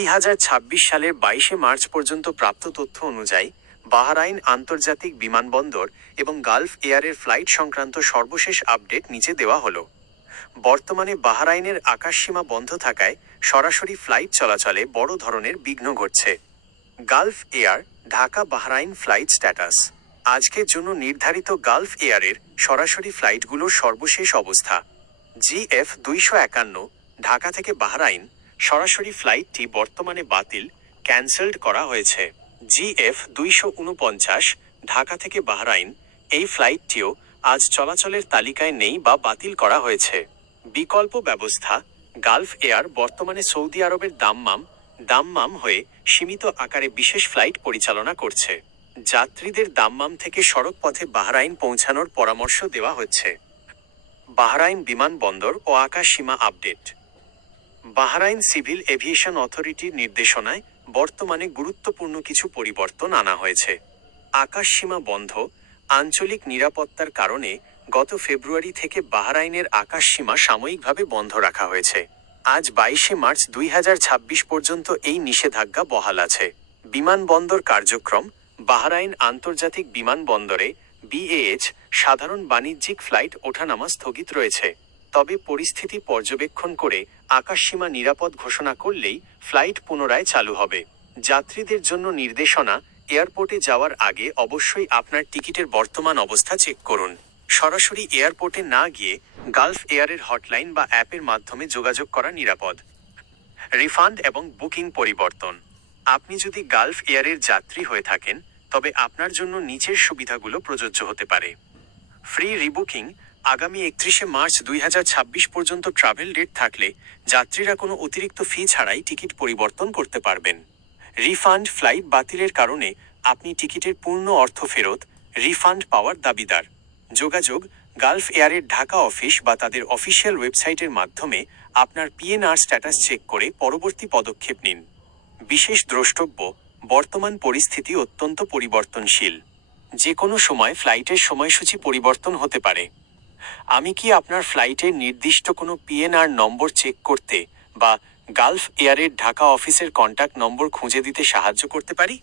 2026 সালের 22 মার্চ পর্যন্ত প্রাপ্ত তথ্য অনুযায়ী বাহরাইন আন্তর্জাতিক বিমানবন্দর এবং গালফ এয়ারের ফ্লাইট সংক্রান্ত সর্বশেষ আপডেট নিচে দেওয়া হলো। বর্তমানে বাহরাইনের আকাশসীমা বন্ধ থাকায় সরাসরি ফ্লাইট চলাচলে বড় ধরনের বিঘ্ন ঘটছে। Gulf air Dhaka Bahrain flight status. আজকের জন্য নির্ধারিত গালফ এয়ারের সরাসরি ফ্লাইটগুলোর সর্বশেষ অবস্থা। GF 251 ঢাকা থেকে বাহরাইন সরাসরি ফ্লাইটটি বর্তমানে বাতিল ক্যান্সেলড করা হয়েছে। GF 249 ঢাকা থেকে বাহরাইন এই ফ্লাইটটিও আজ চলাচলের তালিকায় নেই বা বাতিল করা হয়েছে। বিকল্প ব্যবস্থা গালফ এয়ার বর্তমানে সৌদি আরবের দাম্মাম হয়ে সীমিত আকারে বিশেষ ফ্লাইট পরিচালনা করছে। যাত্রীদের দাম্মাম থেকে সড়ক পথে বাহরাইন পৌঁছানোর পরামর্শ দেওয়া হচ্ছে। বাহরাইন বিমানবন্দর ও আকাশসীমা আপডেট। বাহরাইন সিভিল এভিয়েশন অথরিটির নির্দেশনায় বর্তমানে গুরুত্বপূর্ণ কিছু পরিবর্তন আনা হয়েছে। আকাশসীমা বন্ধ আঞ্চলিক নিরাপত্তার কারণে গত ফেব্রুয়ারি থেকে বাহরাইনের আকাশসীমা সাময়িকভাবে বন্ধ রাখা হয়েছে। আজ 22 মার্চ 2026 পর্যন্ত এই নিষেধাজ্ঞা বহাল আছে। বিমানবন্দর কার্যক্রম বাহরাইন আন্তর্জাতিক বিমানবন্দরে BAH সাধারণ বাণিজ্যিক ফ্লাইট ওঠানামা স্থগিত রয়েছে। তবে পরিস্থিতি পর্যবেক্ষণ করে আকাশসীমা নিরাপদ ঘোষণা করলেই ফ্লাইট পুনরায় চালু হবে। যাত্রীদের জন্য নির্দেশনা এয়ারপোর্টে যাওয়ার আগে অবশ্যই আপনার টিকিটের বর্তমান অবস্থা চেক করুন। সরাসরি এয়ারপোর্টে না গিয়ে গালফ এয়ারের হটলাইন বা অ্যাপের মাধ্যমে যোগাযোগ করা নিরাপদ। রিফান্ড এবং বুকিং পরিবর্তন। আপনি যদি গালফ এয়ারের যাত্রী হয়ে থাকেন তবে আপনার জন্য নিচের সুবিধাগুলো প্রযোজ্য হতে পারে। ফ্রি রিবুকিং আগামী 31 মার্চ 2026 পর্যন্ত ট্রাভেল ডেট থাকলে যাত্রীরা কোনো অতিরিক্ত ফি ছাড়াই টিকিট পরিবর্তন করতে পারবেন। রিফান্ড ফ্লাইট বাতিলের কারণে আপনি টিকিটের পূর্ণ অর্থ ফেরত রিফান্ড পাওয়ার দাবিদার। যোগাযোগ গালফ এয়ারের ঢাকা অফিস বা তাদের অফিসিয়াল ওয়েবসাইটের মাধ্যমে আপনার PNR স্ট্যাটাস চেক করে পরবর্তী পদক্ষেপ নিন। বিশেষ দ্রষ্টব্য বর্তমান পরিস্থিতি অত্যন্ত পরিবর্তনশীল। যে কোনো সময় ফ্লাইটের সময়সূচি পরিবর্তন হতে পারে। আমি কি আপনার ফ্লাইটের নির্দিষ্ট কোনো PNR নম্বর চেক করতে বা গালফ এয়ারের ঢাকা অফিসের কন্ট্যাক্ট নম্বর খুঁজে দিতে সাহায্য করতে পারি?